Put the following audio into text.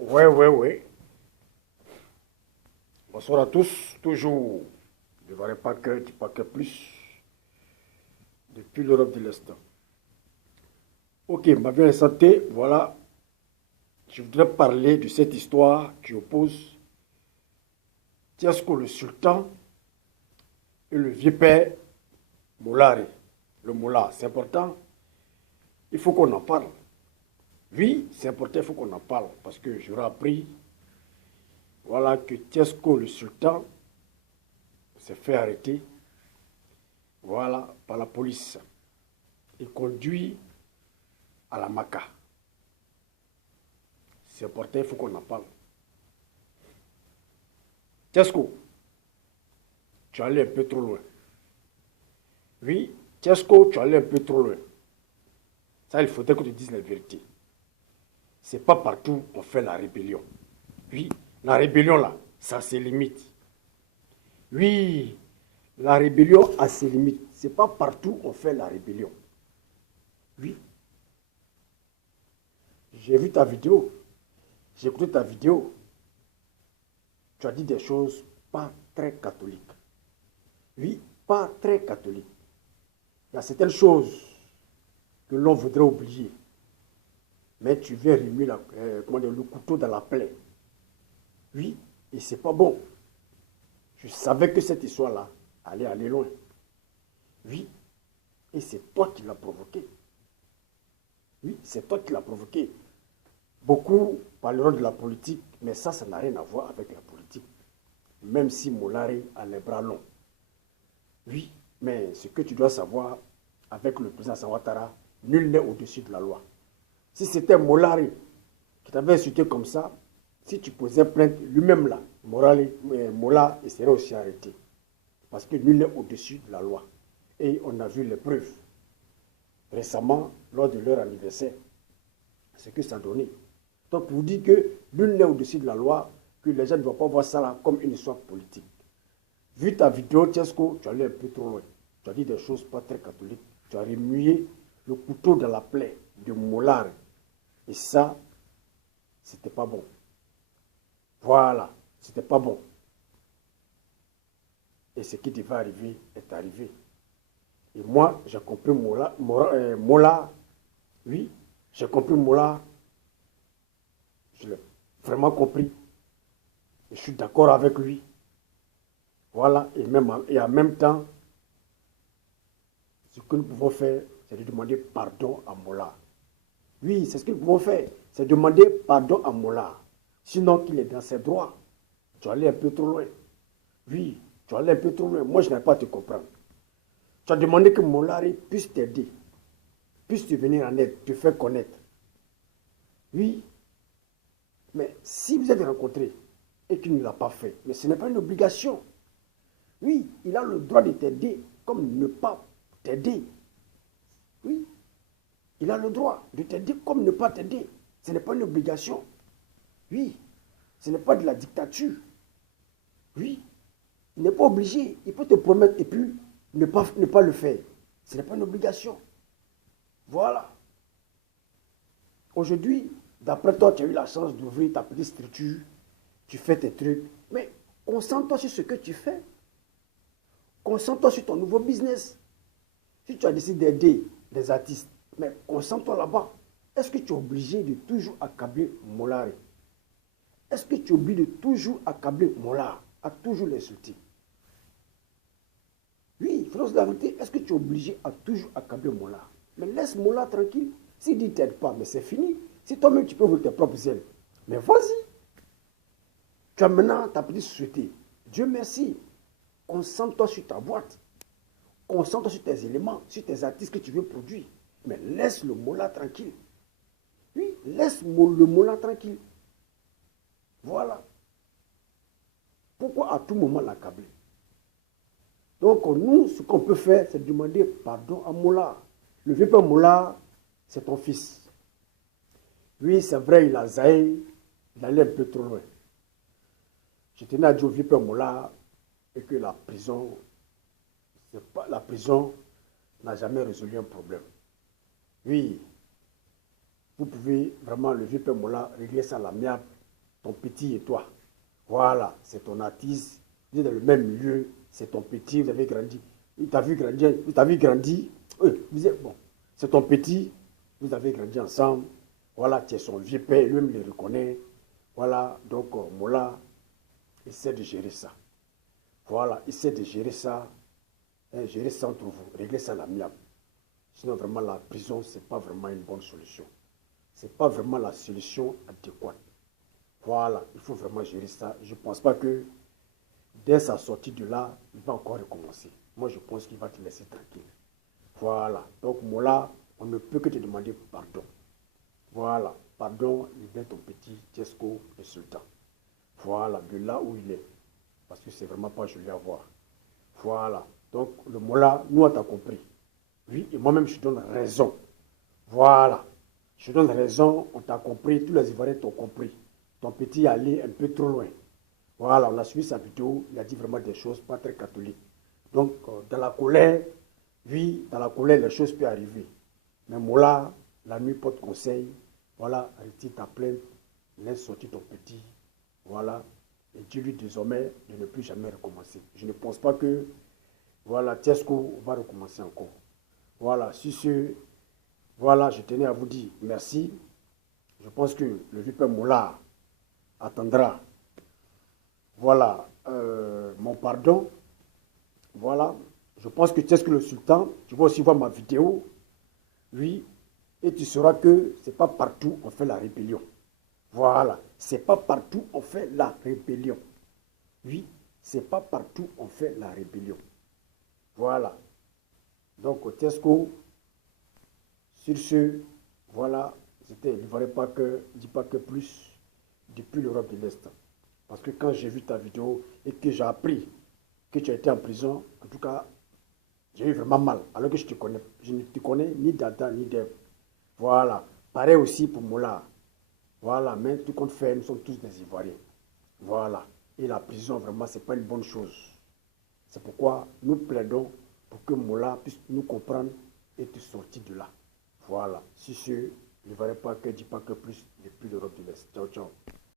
Ouais, ouais, ouais. Bonsoir à tous. Toujours de Varé Paquet, du Paquet Plus, depuis l'Europe de l'Est. Ok, ma bien santé, voilà. Je voudrais parler de cette histoire qui oppose Tiasco le sultan et le vieux père Moulari. Le Moula, c'est important. Il faut qu'on en parle. Oui, c'est important, il faut qu'on en parle. Parce que j'aurais appris, voilà, que Tiasco le sultan s'est fait arrêter, voilà, par la police et conduit à la Maca. C'est important, il faut qu'on en parle. Tiesco, tu es allé un peu trop loin. Oui, Tiesco, tu es allé un peu trop loin. Ça, il faudrait que tu dises la vérité. C'est pas partout qu'on fait la rébellion. Oui, la rébellion là, ça a ses limites. Oui, la rébellion a ses limites. C'est pas partout qu'on fait la rébellion. Oui, j'ai vu ta vidéo. J'ai écouté ta vidéo. Tu as dit des choses pas très catholiques. Oui, pas très catholiques. Il y a certaines choses que l'on voudrait oublier. Mais tu viens remuer le couteau dans la plaie. Oui, et c'est pas bon. Je savais que cette histoire-là allait aller loin. Oui, et c'est toi qui l'as provoqué. Oui, c'est toi qui l'as provoqué. Beaucoup parleront de la politique, mais ça n'a rien à voir avec la politique. Même si Moulari a les bras longs. Oui, mais ce que tu dois savoir, avec le président Sawatara, nul n'est au-dessus de la loi. Si c'était Moulari qui t'avait insulté comme ça, si tu posais plainte, lui-même là, Mola, il serait aussi arrêté. Parce que nul n'est au-dessus de la loi. Et on a vu les preuves récemment, lors de leur anniversaire, ce que ça donnait. Donc, pour dire que nul n'est au-dessus de la loi, que les gens ne vont pas voir ça là comme une histoire politique. Vu ta vidéo, Tiesco, tu allais un peu trop loin. Tu as dit des choses pas très catholiques. Tu as remué le couteau dans la plaie de Mollard. Et ça, c'était pas bon. Voilà, c'était pas bon. Et ce qui devait arriver est arrivé. Et moi, j'ai compris Mola, oui, j'ai compris Mola, je l'ai vraiment compris. Et je suis d'accord avec lui. Voilà, et en même temps, ce que nous pouvons faire, c'est de demander pardon à Mola. Oui, c'est ce que nous pouvons faire, c'est demander pardon à Mola. Sinon, qu'il est dans ses droits. Tu allais un peu trop loin. Oui, tu allais un peu trop loin. Moi, je n'arrive pas à te comprendre. Tu as demandé que Molari puisse t'aider, puisse te venir en aide, te faire connaître. Oui, mais si vous êtes rencontrés et qu'il ne l'a pas fait, mais ce n'est pas une obligation. Oui, il a le droit de t'aider comme ne pas t'aider. Oui, il a le droit de t'aider comme ne pas t'aider. Ce n'est pas une obligation. Oui, ce n'est pas de la dictature. Oui, il n'est pas obligé. Il peut te promettre et puis ne pas le faire. Ce n'est pas une obligation. Voilà. Aujourd'hui, d'après toi, tu as eu la chance d'ouvrir ta petite structure, tu fais tes trucs, mais concentre-toi sur ce que tu fais. Concentre-toi sur ton nouveau business. Si tu as décidé d'aider des artistes, mais concentre-toi là-bas. Est-ce que tu es obligé de toujours accabler Molari? Est-ce que tu es obligé de toujours accabler Mola, à toujours l'insulter? Oui, il faut la vérité. Est-ce que tu es obligé à toujours accabler Mola? Mais laisse Mola tranquille. S'il dit t'aide pas, mais c'est fini. Si toi-même tu peux ouvrir tes propres ailes, mais vas-y. Tu as maintenant ta petite société. Dieu merci. Concentre-toi sur ta boîte. Concentre-toi sur tes éléments, sur tes artistes que tu veux produire. Mais laisse le Mola tranquille. Oui, laisse le Mola tranquille. Voilà. Pourquoi à tout moment l'accabler? Donc nous, ce qu'on peut faire, c'est demander pardon à Mola. Le vieux père Mola, c'est ton fils. Oui, c'est vrai, il a zaï, il allait un peu trop loin. Je tenais à dire au vieux père Mola et que la prison n'a jamais résolu un problème. Oui, vous pouvez vraiment, le vieux père Mola, régler ça à l'amiable ton petit et toi. Voilà, c'est ton artiste. Vous êtes dans le même milieu, c'est ton petit, vous avez grandi. Il t'a vu grandir, il t'a vu grandir. Vous êtes, bon, c'est ton petit, vous avez grandi ensemble. Voilà, tu es son vieux père, lui-même le reconnaît. Voilà, donc Mola essaie de gérer ça. Voilà, essaie de gérer ça, gérer ça entre vous, régler ça à l'amiable. Sinon, vraiment, la prison, ce n'est pas vraiment une bonne solution. Ce n'est pas vraiment la solution adéquate. Voilà, il faut vraiment gérer ça. Je ne pense pas que dès sa sortie de là, il va encore recommencer. Moi, je pense qu'il va te laisser tranquille. Voilà, donc Mola, on ne peut que te demander pardon. Voilà, pardon, libère ton petit Tchesco, le sultan. Voilà, de là où il est. Parce que c'est vraiment pas joli à voir. Voilà, donc le Mola, nous, on t'a compris. Oui, et moi-même, je te donne raison. Voilà, je te donne raison, on t'a compris, tous les Ivoiriens t'ont compris. Ton petit est allé un peu trop loin. Voilà, on a suivi sa vidéo, il a dit vraiment des choses pas très catholiques. Donc, dans la colère, oui, dans la colère, les choses peuvent arriver. Mais Mola, la nuit porte conseil. Voilà, retire ta plainte, laisse sortir ton petit. Voilà, et dis-lui désormais de ne plus jamais recommencer. Je ne pense pas que, voilà, Tchesco va recommencer encore. Voilà, sur ce, voilà, je tenais à vous dire merci. Je pense que le vieux père Mola attendra, voilà, mon pardon. Voilà, je pense que Tchesco le sultan, tu vas aussi voir ma vidéo. Oui, et tu sauras que ce n'est pas partout on fait la rébellion. Voilà, c'est pas partout on fait la rébellion. Oui, c'est pas partout on fait la rébellion. Voilà. Donc, Tesco, sur ce, voilà, c'était dis pas que plus depuis l'Europe de l'Est. Parce que quand j'ai vu ta vidéo et que j'ai appris que tu as été en prison, en tout cas, j'ai eu vraiment mal. Alors que je te connais, je ne te connais ni d'Adam ni d'Ève. Voilà. Pareil aussi pour Mola. Voilà, mais tout compte fait, nous sommes tous des Ivoiriens. Voilà. Et la prison, vraiment, ce n'est pas une bonne chose. C'est pourquoi nous plaidons pour que Mola puisse nous comprendre et te sortir de là. Voilà. Si ce, ne valait pas que, dis pas que plus, depuis l'Europe de l'Est. Ciao, ciao.